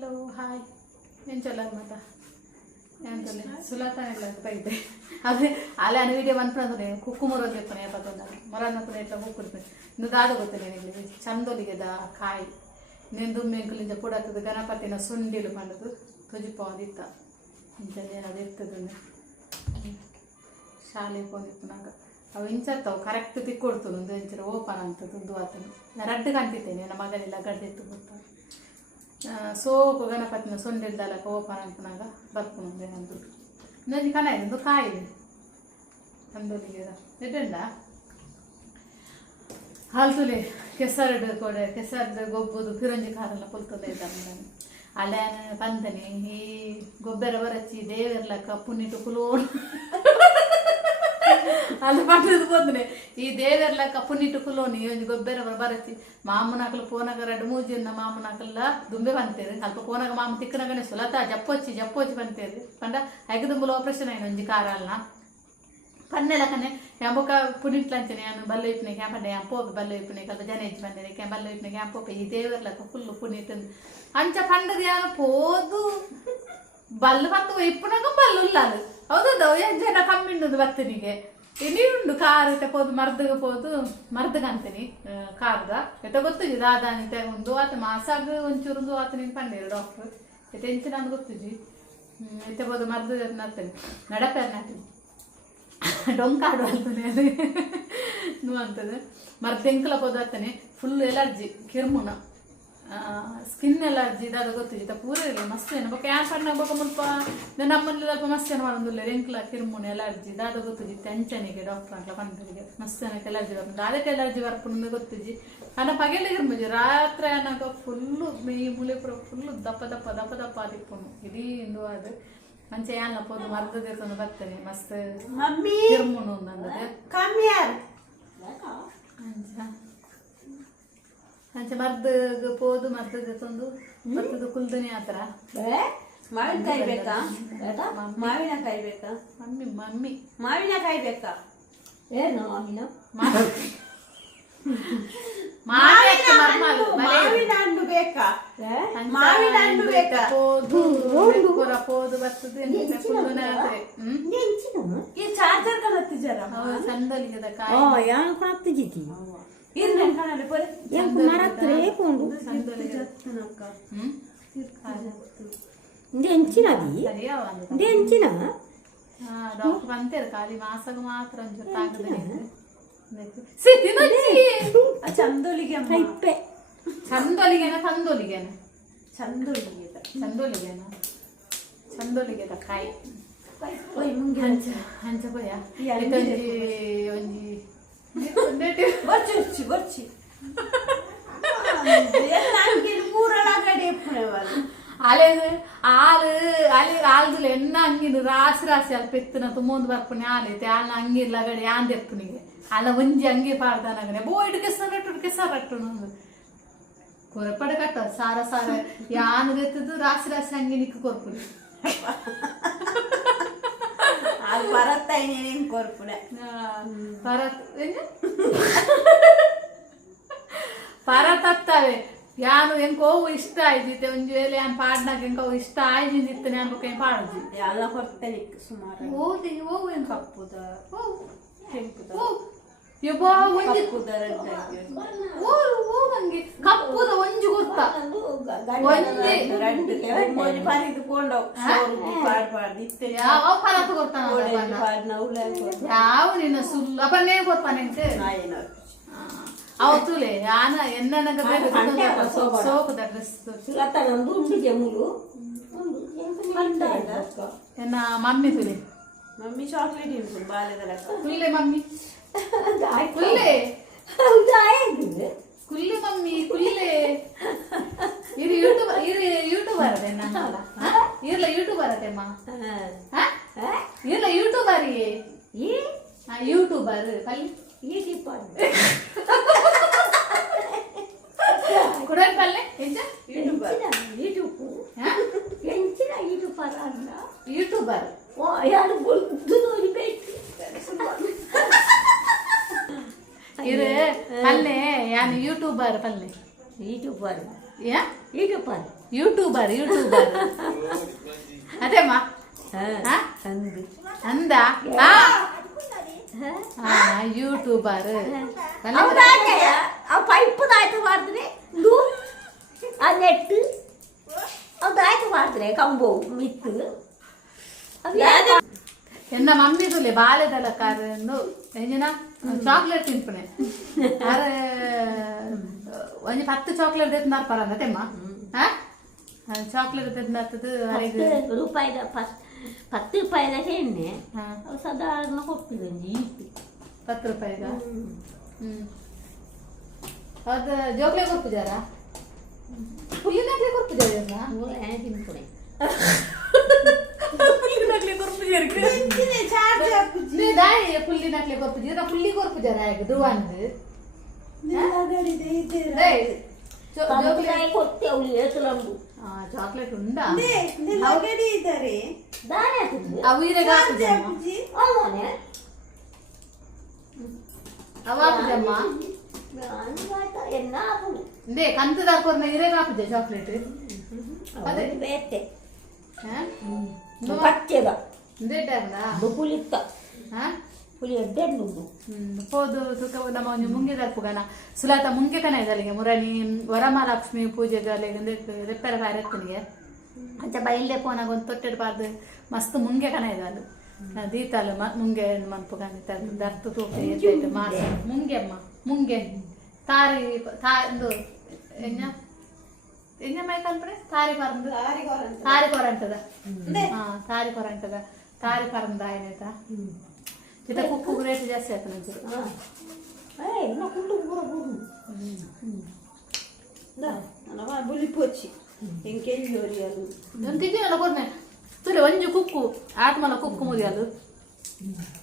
Hello hi ಏನು ಚಲೋ ಮತ್ತ ಏನು ಚಲೋ ಸುಲತಾನ ಇಲ್ಲ ಬೈದೆ ಅದೇ ಅಲ್ಲೇ ಅನ್ನ ವಿಡಿಯೋ ಬಂದ್ಪಂದ್ರೆ ಕುಕ್ಕು ಮರೋದು ಇರ್ತಾನೆ ಯಾಪತ್ತೊಂದ ಮರನ್ನ ಕೂಡ ಎಟ್ಲ ಹೋಗ್ಬಿಡ್ತಾನೆ ಇನ್ನು ದಾದ ಗೊತ್ತಿಲ್ಲ ನಿಮಗೆ ಚಂದೊಲಿಗೆದ ಕಾಯಿ నేను దుమ్మెంకులించ పొడవుతుంది గణపతిన సుండీలు పండుగ తుజిపోదిత్త ఇంకా నేను అది ఎత్తుతుంది ಶಾಲೆ ಪೋದಿಪ್ಪನಾಗ ಅವು ಇಂಚತ್ತವು ಕರೆಕ್ಟ್ ತಿಕ್ಕೊಡ್ತು ಇಂಚರ ಓಪನ್ ಅಂತ ದುಂದು ಆತನು ರಡ್ಡು ಕಂತಿದ್ದೆ ನನ್ನ ಮಗನೆಲ್ಲ ಗಡ್ಡೆತ್ತು ಬರ್ತಾನೆ ಸೋಪು ಗಣಪತಿನ ಸೊಂಡಿಲ್ದಲಕ ಓಪನ್ ಅಂತನಾಗ ಬರ್ಕೊಂಡು ನಂದು ನಂದು ಕನ ಇದು ಕಾಯಿದೆ ಅಂದೋಲಿಗೆ ಎಡ್ಡ ಹಾಲ್ತುಲೆ ಕೆಸರಡು ಕೊಡೆ ಕೆಸರಡು ಗೊಬ್ಬುದು ಪಿರಂಜಿ ಕಾರೆಲ್ಲ ಕೊಲ್ತದೆ ಇದ್ದಾನೆ ಅಲ್ಲೇ ಬಂದನೆ ಈ ಗೊಬ್ಬರ ಬರಚ್ಚಿ ದೇವರ್ಲಕ್ಕ ಪುಣ್ಣಿಟ್ಟು ಕುಲೋಣ ಅಲ್ಲಿ ಪಟ್ಟದು ಬಂದನೆ. ಈ ದೇವರ್ಲಕ್ಕ ಪುಣ್ಣಿಟ್ಟು ಕುಲೋನಿ ಒಂದು ಗೊಬ್ಬರ ಬರತ್ತಿ ಮಾಮನಾಕಲು ಪೋನಗ ಎರಡು ಮೂಜಿನ ಮಾಮನಾಕಲ್ಲ ದುಂಬೆ ಬಂತೇರಿ. ಅಲ್ಪ ಪೋನಗ ಮಾಮ ತಿಕ್ಕನಗನೆ ಸುಲತ ಜಪ್ಪೊಚ್ಚಿ ಜಪ್ಪೊಚ್ಚಿ ಬಂತೇರಿ. ಪಂಡ ಐಗದುಂಬುಲು ಆಪರೇಷನ್ ಆಯ್ತು ಒಂಜಿ ಕಾರಲ್ನ. ಪನ್ನೆಲ ಕನೆ ಕ್ಯಾಂಪೋಕ ಪುನಿಟ್ಲಂಚನೆ ನಾನು ಬಲ್ಲ ಇಪ್ಪನೆ ಕ್ಯಾಂಪಂಡೆ ಕ್ಯಾಂಪೋಗ ಬಲ್ಲ ಇಪ್ಪನೆ ಕಲ್ಪ ಜನ ಹೆಚ್ಚು ಬಂದಿದೆ ಕ್ಯಾಂ ಬಲ್ಲ ಇಪ್ಪನೆ ಕ್ಯಾಂಪೋಪ ಈ ದೇವರ್ಲಕ ಫುಲ್ ಪುನಿಟ್ ಅಂಚ ಪಂಡದ ಯಾನು ಪೋದು. ಬಲ್ಲು ಮತ್ತು ಇಪ್ಪನಾಗ ಬಲ್ಲು ಉಲ್ಲಾದು ಹೌದದು ಜನ ಕಮ್ಮಿಂಡುದು ಬತ್ತನಿಗೆ ಇನಿ ಉಂಡು ಕಾರ್ ಇತ್ತ ಪೋದು ಮರ್ದಗ ಪೋದು ಮರ್ದಗ ಅಂತೀನಿ ಕಾರ್ದ ಎತ್ತ ಗೊತ್ತುಜಿ ದಾದಾನಿ ಒಂದು ಆತ ಮಾಸಾಗ ಒಂಚೂರು ಆತನಿಗೆ ಪಂಡೇರು ಡಾಕ್ಟರ್ ಎತ್ತ ಎಂಚ ನಾನು ಗೊತ್ತುಜಿ ಎತ್ತ ಪೋದು ಮರ್ದಗ ನಡ್ತೇನೆ ನಡಪೇರ್ ನಡ್ತೀನಿ ಡೊಂಕಾಡು ಅಂತಾನೆ ಅದು ನೋ ಅಂತದೆ ಮರ್ದೆಂಕಲ ಪದಾರ್ಥನೆ ಫುಲ್ ಎಲರ್ಜಿ ಕಿರ್ಮುನ ಸ್ಕಿನ್ ಎಲರ್ಜಿ ಅದು ಗೊತ್ತಿಲ್ಲ ಪೂರ ಇಲ್ಲ ಮಸ್ತ್ ಏನು ಬೊಕ್ಕ ಯಾನ್ ಪಣ್ಣ ಬೊಕ್ಕ ಮುಲ್ಪ ನಮ್ಮಲ್ಲಿ ಸ್ವಲ್ಪ ಮಸ್ತ್ ಏನು ಮಾಡೋದಿಲ್ಲ ರೆಂಕ್ಲ ಕಿರ್ಮುನ ಎಲರ್ಜಿ ದಾದ ಗೊತ್ತಿಜಿ ಟೆನ್ಷನಿಗೆ ಡಾಕ್ಟರ್ ಅಂತ ಬಂದರಿಗೆ ಮಸ್ತ್ ಏನಕ್ಕೆ ಎಲರ್ಜಿ ಬರ್ತದೆ ಅದಕ್ಕೆ ಎಲರ್ಜಿ ಬರ್ಕೊಂಡು ಗೊತ್ತಿಜಿ ಅನ್ನ ಪಗೆಲ್ಲ ಇರ್ಮಜಿ ರಾತ್ರಿ ಅನ್ನಕ ಫುಲ್ಲು ಮೇ ಮುಳಿ ಪುರ ಫುಲ್ಲು ದಪ್ಪ ದಪ್ಪ ದಪ್ಪ ದಪ್ಪ ಆದಿಪ್ಪನು ಇಡೀ ಇಂದು ಅದು ಮಂಚೆ ಯಾನ ಪೋದು ಮರ್ದದಿರ್ತಂದು ಬರ್ತೇನೆ ಮಸ್ತ್ ಮಮ್ಮಿ ಕಿರ್ಮುನು ನಂದದೆ ಕಮ್ ಹಿಯರ್ ಅಂಚ ಮರ್ದ ಮರ್ದಗ್ ಪೋದು ಮರ್ದಗ್ ತಂದು ಮರ್ತದ ಕುಲ್ದನಿ ಆತರ ಮಾವಿನಕಾಯಿ ಬೇಕಾ? ಮಾವಿನಕಾಯಿ ಬೇಕಾ? Mummy mummy. ಮಾವಿನಕಾಯಿ ಬೇಕಾ? ಏನು ಮಾವಿನ? ಮಾವಿನ ಹಣ್ಣು ಬೇಕಾ? ಮಾವಿನ ಹಣ್ಣು ಬೇಕಾ? ಪೋದು ಕೊರ ಪೋದು ಬರ್ತದೆ ಈ ಚಾರ್ಜರ್ ಕಲತ್ತಿ ಜರ ಅವ ಚಂದಲಿಗದ ಕಾಯಿ. ಇರ್ಲಿ ಕಣಲ್ಲಿ ಕೊಂಡು ಚಂದಲಿಗದ ಜತ್ತನಕ್ಕ ಹ್ಮ್ ಇಂದೆ ಎಂಚಿನದಿ ಸರಿಯಾವ ಇಂದೆ ಎಂಚಿನ ಡಾಕ್ಟರ್ ಬಂತೇರು ಖಾಲಿ ಮಾಸಗ ಮಾತ್ರ ಒಂಚೂರು ತಾಗದೆ ಸಿ ತಿನ್ನಜ್ಜಿ ಆ ಚಂದೋಲಿಗೆ ಅಮ್ಮ ಕೈಪೆ ಚಂದೊಲಿಗೆನ ತಂದೊಲಿಗೆನ ಚಂದೋಲಿಗೆ ಚಂದೊಲಿಗೆನ ಚಂದೊಲಿಗೆದ ಕಾಯಿ ಓಯ್ ಮುಂಗೆ ಹಂಚ ಹಂಚ ಕೊಯ್ಯ ಈ ಅಂಗಿ ಇತ್ತೊಂಜಿ ಒಂಜಿ ಬರ್ಚಿ ಬರ್ಚಿ ಬರ್ಚಿ తెలియకపోయేవారు అలాగే వాళ్ళు అలాగే వాళ్ళ ఎన్న అంగిలు రాసి రాసి వాళ్ళు పెత్తినంత ముందు పరకుని వాళ్ళైతే వాళ్ళని అంగిళ్ళు అగడి అని చెప్తుని అలా ఉంచి అంగి పాడతానగానే బో ఇటుకిస్తానట్టు ఇటుకిస్తారట్టు కొరపడ కట్ట సారా సారా యాను తెత్తదు రాసి రాసి అంగి నీకు కొరపులు అది పరత్ అయినేం కొరపులే పరత్ పరతత్తవే ಯಾನು ಎಂಕೋ ಇಷ್ಟ ಆಯ್ದಿತ್ತೆ ಒಂಜಿ ವೇಳೆ ಯಾನ್ ಪಾಡ್ನಾಗ ಎಂಕ ಇಷ್ಟ ಆಯ್ದಿತ್ತು ನಾನು ಬೊಕ್ಕ ಪಾಡುಜಿ ಎಲ್ಲ ಹೊರ್ತೇನೆ ಸುಮಾರು. ಓದಿ ಹೋವು ಏನು ಕಪ್ಪುದ? ಹೋವು. ಕೆಂಪುದ. ಯಬ್ಬಾ ಒಂಜಿ ಕಪ್ಪುದ ಓರು ಒಂಜಿ ಗುರ್ತ. ಒಂಜಿ ಪಾಡ್ ಇತ್ತೆ. ಯಾವ ಪರತ ಗೊತ್ತಾನ ಪಾಡ್ ನೌಲೆ ಯಾವ ನಿನ್ನ ಸುಳ್ಳು? ಅಪ್ಪನೇ ನೇ ಅವತ್ತುಲೆ ಯಾನ అవుతులే ఆన ఎన్ననక సోపు దగ్గర ఉండి జమ్ములు మమ్మీ తులే మమ్మీ చాక్లెట్ బాగాలేదా మమ్మీ. ಯೂಟ್ಯೂಬರ್ ಇರು ಯೂಟ್ಯೂಬರ್ ಯಾರು ನೋಡಿಬೇಕು ಪಲ್ಲೆ ಯಾನು ಯೂಟ್ಯೂಬರ್ ಪಲ್ಲೆ? ಯೂಟ್ಯೂಬರ್ ಯಾ? ಯೂಟ್ಯೂಬರ್ ಯೂಟ್ಯೂಬರ್ ಯೂಟ್ಯೂಬರ್ ಅದೇಮ್ಮ? ಅಂದ. ಯೂಟ್ಯೂಬರ್ ಪೈಪ್ ಆಯ್ತು ಮಾಡಿದ್ರೆ ಇದು ಆ ನೆಟ್ ಅದು ಆಯ್ತು ಮಾಡಿದ್ರೆ ಕಂಬು ಮಿತ್ತು ಅದು ಯಾಕೆ ಎನ್ನ ಮಮ್ಮಿದುಲೆ ಬಾಲೆದಲ್ಲ ಕಾರನ್ನು ಎಂಜಿನ ಚಾಕ್ಲೇಟ್ ತಿನ್ಪನೆ ಅರೆ ಒಂಜಿ ಪತ್ತು ಚಾಕ್ಲೇಟ್ ತೆತ್ನಾರ್ ಪರಂದ ತೆಮ್ಮ ಚಾಕ್ಲೇಟ್ ತೆತ್ನಾರ್ತದು ಅರೆಗೆ ಪತ್ತು ರೂಪಾಯಿದ ಫಸ್ಟ್ ಪತ್ತು ರೂಪಾಯಿದ ಎಣ್ಣೆ ಹಾ, ಅದು ಸಾಧಾರಣ ಕೊಟ್ಟಿದೆ ಈಟು ಪತ್ತು ರೂಪಾಯಿಗ ಹ್ಮ್ ಅದು ಜೋಕ್ಲೆ ಕೊರ್ಪುಜಾರ ಪುಲ್ಲಿನಾಗ್ಲೆ ಕೊರ್ಪುಜಾರ ಮೂಲ ತಿನ್ಕೊಡೆ ಪುಲ್ಲಿನಾಗ್ಲೆ ಕೊರ್ಪುಜಾರ ಇಂಚಿನ ಚಾರ್ಜ್ ಹಾಕುಜಿ ನೀ ದಾಯಿ ಪುಲ್ಲಿನಾಗ್ಲೆ ಕೊರ್ಪುಜಾರ ಪುಲ್ಲಿ ಕೊರ್ಪುಜಾರ ಆಗ ದುವಾಂದ್ ನಿಲ್ಲಗಡಿದೆ ಇದೆ ದಾಯಿ ಜೋಕ್ಲೆ ತಂದೆ ಕೊಟ್ಟೆ ಅವಳು ಏತಲಂಡು ಚಾಕ್ಲೇಟ್ ಉಂಡಾ ನಿಲ್ಲಗಡಿ ಇದ್ದಾರೆ ದಾರಿ ಹಾಕಿದ್ವಿ ಅವು ಇರೆಗ ಚಾರ್ಜ್ ಹಾಕುದಮ್ಮ ಹಾಕುಜಿ ಅವನೇ ಅವ ಹಾಕುದಮ್ಮ ಎನ್ನ ಹಾಕುದು ಇಂದೇ ಕಂತದ ಹಾಕೋದ್ನ ಇರೆಗ ಹಾಕುದೆ ಚಾಕ್ಲೇಟ್ ಅದೇ. ಅದೇ ಬೇತೆ ಹಾ ಕಚ್ಚೆದ ಇಂದೇ ಟೈಮ್ದ ಅದು ಪುಲಿತ್ತ ಹಾ ಪುಲಿ ಎಡ್ಡೆಂಡು ಹ್ಮ್ ಪೋದು ತುಕ ನಮ್ಮ ಮುಂಗೆ ದರ್ಪುಗನ ಸುಲಾತ ಮುಂಗೆ ಕನ ಇದಲ್ಲಿಗೆ ಮುರಣಿ ವರಮಹಾಲಕ್ಷ್ಮಿ ಪೂಜೆಗೆ ರೆಪ್ಪೆರ ಬಾರೆತ್ತನಿಗೆ ಅಂಚ ಬೈಲ್ದೆ ಪೋನಾಗ ಒಂದು ತೊಟ್ಟೆಡ್ ಬಾರ್ದು ಮಸ್ತ್ ಮುಂಗೆ ಕನ ಇದಲು ದೀತಲು ಮ ಮುಂಗೆ ಮನ್ಪುಗಾನ ದರ್ತು ತೂಕ ಮುಂಗೆ ಅಮ್ಮ ಮುಂಗೆ താരി എന്തോ എന്നാ എന്നാ മയക്കാൽപ്പണി താരി പറമ്പ് താരി കൊറണ്ടത് ആ താരി കൊറണ്ടത് താരി പറമ്പ് ആയിട്ടാ ചില കുക്കു ഗ്രേറ്റ് ജാസ്തി ആക്കണം బుల్లిపోచ్చి ఇంకేం జోరియాలు తింటే కొన్నే తులి ఒంజు కుక్కు ఆత్మల కుక్కు ముదియాలు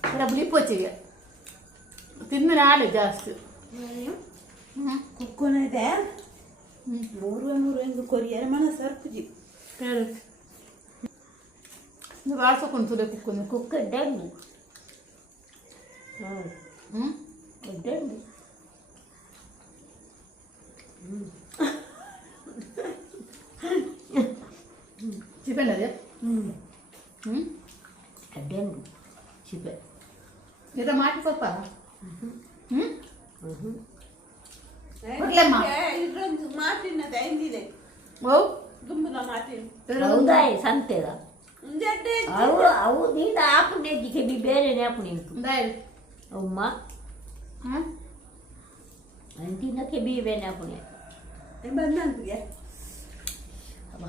ఇక్కడ బుల్లిపోచ్చి తిందిన ఆడే జాస్తి ಕೊಡ್ನೆ ತುಲೆ ಒಂಜು ಕುಕ್ಕು ಆತ್ಮಲ ಕುಕ್ಕು ಮುದಿ ಅದು ಇಲ್ಲ ಬುಲಿಪೋಚಿಗೆ ತಿಂದಿನ ಆಲೆ ಜಾಸ್ತಿ ಹ್ಮ್ ಕುಕ್ಕುನ ಇದೆ ಹ್ಮ್ ಮೂರು ಮೂರು ಎಂದು ಕೊರಿಯರ್ ಮನಸ್ಸು ಸರ್ಪುಜಿ ಹೇಳು ನೀವು ಆಡ್ಸೋಕೊಂಡು ತುಲೆ ಕುಕ್ಕು ಕುಕ್ಕ ಎಡ್ಡೆಂಡು ಹ್ಮ್ ಎಡ್ಡೆಂಡು ಚಿಕನ್ ಅದೇ ಹ್ಞೂ ಹ್ಮ್ ಎಡ್ಡೆಂಡು ಚಿಪೆ ಇದು ಮಾಡಿ ಸ್ವಲ್ಪ ದುಂಬುನ ಮಾತಿನ ಹೌದಾ ಸಂತೆದ ಜಡ್ಡೆ ಅವು ಅವು ನೀನು ಆಪುಣೆ ಜಿಕೆ ಬಿ ಬೇರೆ ಆಪುಣೆ ಉಂಟು ದಾಯ್ ಅಮ್ಮ ಹ್ಮ್ ಅಂತಿನಕ್ಕೆ ಬಿ ಬೇರೆ ಆಪುಣೆ ಬಂದಂತಿಗೆ ಅಮ್ಮ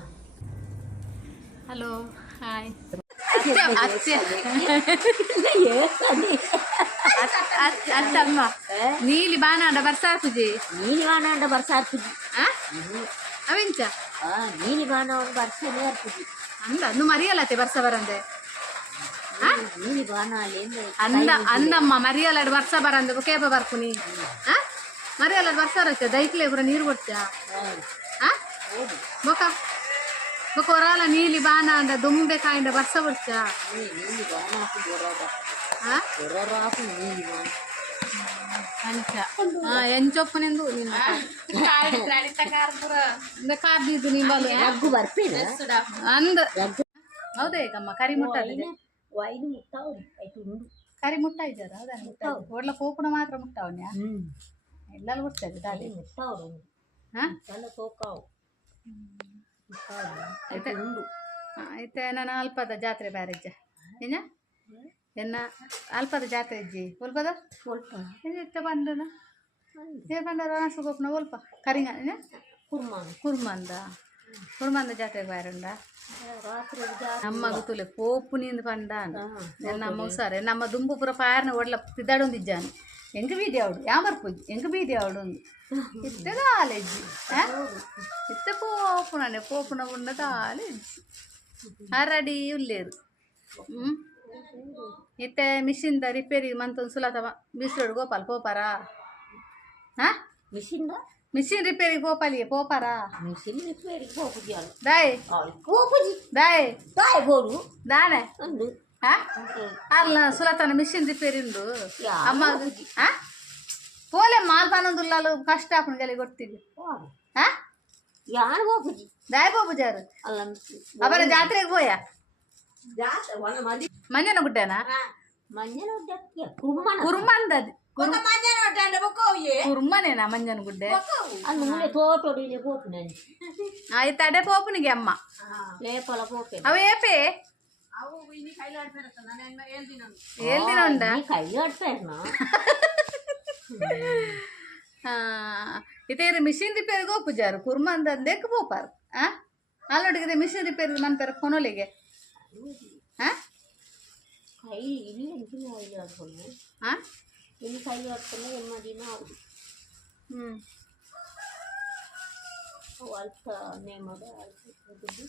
ಹಲೋ ಹಾಯ್ ಅತ್ತೆ ಅತ್ತಮ್ಮ ನೀಲಿ ಬಾನಾಡ ಬರ್ಸಾಪುಜಿ ನೀಲಿ ಬಾಣ ಬರ್ಸಾರ್ತಿದ್ದಿ ಆ ಅವೆಂಚ ಆ ನೀಲಿ ಬಾಣ ಒಂದು ಬರ್ಸನೇ ಇರ್ತಿದ್ದಿ ಅಂದ ಅನ್ನು ಮರಿಯಲ್ಲತ್ತೆ ಬರ್ಸ ಬರಂದೆ ನೀಲಿ ಬಾಣ ಅಲ್ಲಿಂದ ಅಂದ ಅಂದಮ್ಮ ಮರಿಯಲ್ಲಡ್ ಬರ್ಸ ಬರಂದೆ ಕೇಪ ಬರ್ಪುನಿ ಆ ಮರಿಯಲ್ಲಡ್ ಬರ್ಸ ಬರತ್ತೆ ದೈಕ್ಲೆ ಪುರ ನೀರು ಕೊಡ್ತ್ಯಾ ಆ ಬೊಕ ಬೊಕ ಹೊರಾಲ ನೀಲಿ ಬಾನ ಅಂದ ದುಂಬೆ ಕಾಯಿಂದ ಬರ್ಸ ಬಿಡ್ತ್ಯಾ ನೀಲಿ ಬಾಣ ಹಾಕಿ ಬರೋದ ಆ ಬರೋರು ಹಾಕು ನೀಲಿ ಬಾಣ ಅಂಚ ಆ ಎಂಚೊಪ್ಪನೆಂದು ಅಂದ ಕಾರ್ದಿದ್ದು ನಿಂಬಲು ರಗ್ಗು ಬರ್ಪೇನ? ಅಂದ ಹೌದೇ ಗಮ್ಮ ಕರಿ ಮುಟ್ಟ ಕರಿ ಮುಟ್ಟ ಇದ್ದಾರ? ಹೌದಾ ಮುಟ್ಟ ಒಡ್ಲ ಪೋಪುಣ ಮಾತ್ರ ಮುಟ್ಟವನ್ಯಾ ಹ್ಞೂ ಎಲ್ಲರೂ ಮುಟ್ತದೆ ದಾಡಿ ಮುಟ್ಟಾವ್ರು ಹಾ? ತಲೆ ತೋಕಾವು ಆಯ್ತಾ? ಆಯ್ತಾ ನಾನು ಅಲ್ಪದ ಜಾತ್ರೆ ಬ್ಯಾರೇಜ್. ಏನ ಎನ್ನ ಅಲ್ಪದ ಜಾತ್ರೆ ಇಜ್ಜಿ ಒಲ್ಪದ ಸ್ವಲ್ಪ ಇತ್ತ ಬಂದನ ಏ ಬಂದರ ಅನಸುಗೋಪ್ನ ಒಲ್ಪ ಕರಿಂಗ ಏನ ಕುರ್ಮಾನ ಕುರ್ಮಂದ ಕುರ್ಮಂದ ಜಾತ್ರೆ ಬ್ಯಾರಂಡ ರಾತ್ರಿ ಜಾಸ್ತಿ ನಮ್ಮ ಗುತ್ತುಲೆ ಪೋಪು ನಿಂದು ಪಂಡ ನಮ್ಮ ಉಸಾರೆ ನಮ್ಮ ದುಂಬು ಪುರ ಪಾಯರ್ನ ಒಡ್ಲ ತಿದ್ದಾಡೊಂದಿಜ್ಜಾನು ಎಂಗ ಬೀದಿ ಅವಡು ಯಾಮರ್ ಪೂಜಿ ಎಂಗ ಬೀದಿ ಅವಡು ಒಂದು ಇತ್ತದ ಆಲೆಜ್ಜಿ ಇತ್ತ ಪೋಪುಣನೆ ಪೋಪುಣ ಉಣ್ಣದ ಆಲೆಜ್ಜಿ ಹರಡಿ ಉಲ್ಲೇರು ಹ್ಞೂ ಇತ್ತೆ ಮಿಷಿನ್ದ ರಿಪೇರಿ ಮಂತೊಂದು ಸುಲತವ ಬಿಸಿಲೋಡು ಗೋಪಾಲ್ ಪೋಪಾರ ಹಾಂ ಮಿಷಿನ್ದ ಮಿಷಿನ್ ರಿಪೇರಿಗೆ ಪೋಪಾಲಿಗೆ ಪೋಪಾರ ಮಿಷಿನ್ ರಿಪೇರಿಗೆ ಹೋಗುದಿಯಲ್ಲ ದಾಯ್ ಹೋಗುದಿ ದಾಯ್ ತಾಯಿ ಬೋಡು ದಾನೆ ಒಂದು ಹಾ ಅಲ್ಲ ಸುಲತನ ಮಿಷಿನ್ ರಿಪೇರಿ ಉಂಡು ಯಾ. ಅಮ್ಮ ಹಾ ಪೋಲೆ ಮಾಲ್ ಪನೊಂದುಲ್ಲಾಲು ಕಷ್ಟ ಹಾಕೊಂಡು ಗೊತ್ತಿಲ್ಲ ಹಾ ಯಾರು ಹೋಗುದು ದಾಯ ಮಂಜನ ಗುಡ್ಡನ ಮಂಜನ ಉದ್ದಕ್ಕೆ ಕುಮ್ಮನ ಕುರ್ಮ ಅಂದದ್ ఒక మంజన వడ్డాండ బొక్కవుయే ಕುರ್ಮನೇನಾ ಮಂಜನ ಗುಡ್ಡೆ ಅಲ್ಲಿ ಮೂಲೆ ತೋಟೋಡಿಲೆ ಹೋಗು ನಾನು ಆಯ್ತು ಅಡೆ ಪೋಪನಿಗೆ ಅಮ್ಮ ಲೇಪಲ ಹೋಗ್ತೇನೆ ಅವ ಏಪೆ అవు ఇన్ని కైలు ఆడిపోతా నేను ఏల్దినాను ಹೇಳ್ದಿನ ಉಂಡ ನೀ ಕೈ ಆಡ್ತಾರ ಇತೇರು ಮಿಷಿನ್ ರಿಪೇರಿಗೆ ಹೋಗ್ಪುಜಾರು ಕುರ್ಮ ಅಂದಕ್ಕೆ ಹಾ? ಕೈ ಇಲ್ಲಿ ಎಂಟಿನ ಕೈಲಿ ಆಡ್ಕೊಂಡು ಹಾ? ಇಲ್ಲಿ ಕೈಲಿ ಆಡ್ಕೊಂಡು ಎಮ್ಮದಿನ ಆಗುದು ಹ್ಮ್. ಅಲ್ಪ ನೇಮದ ಆಡ್ಕೊಂಡು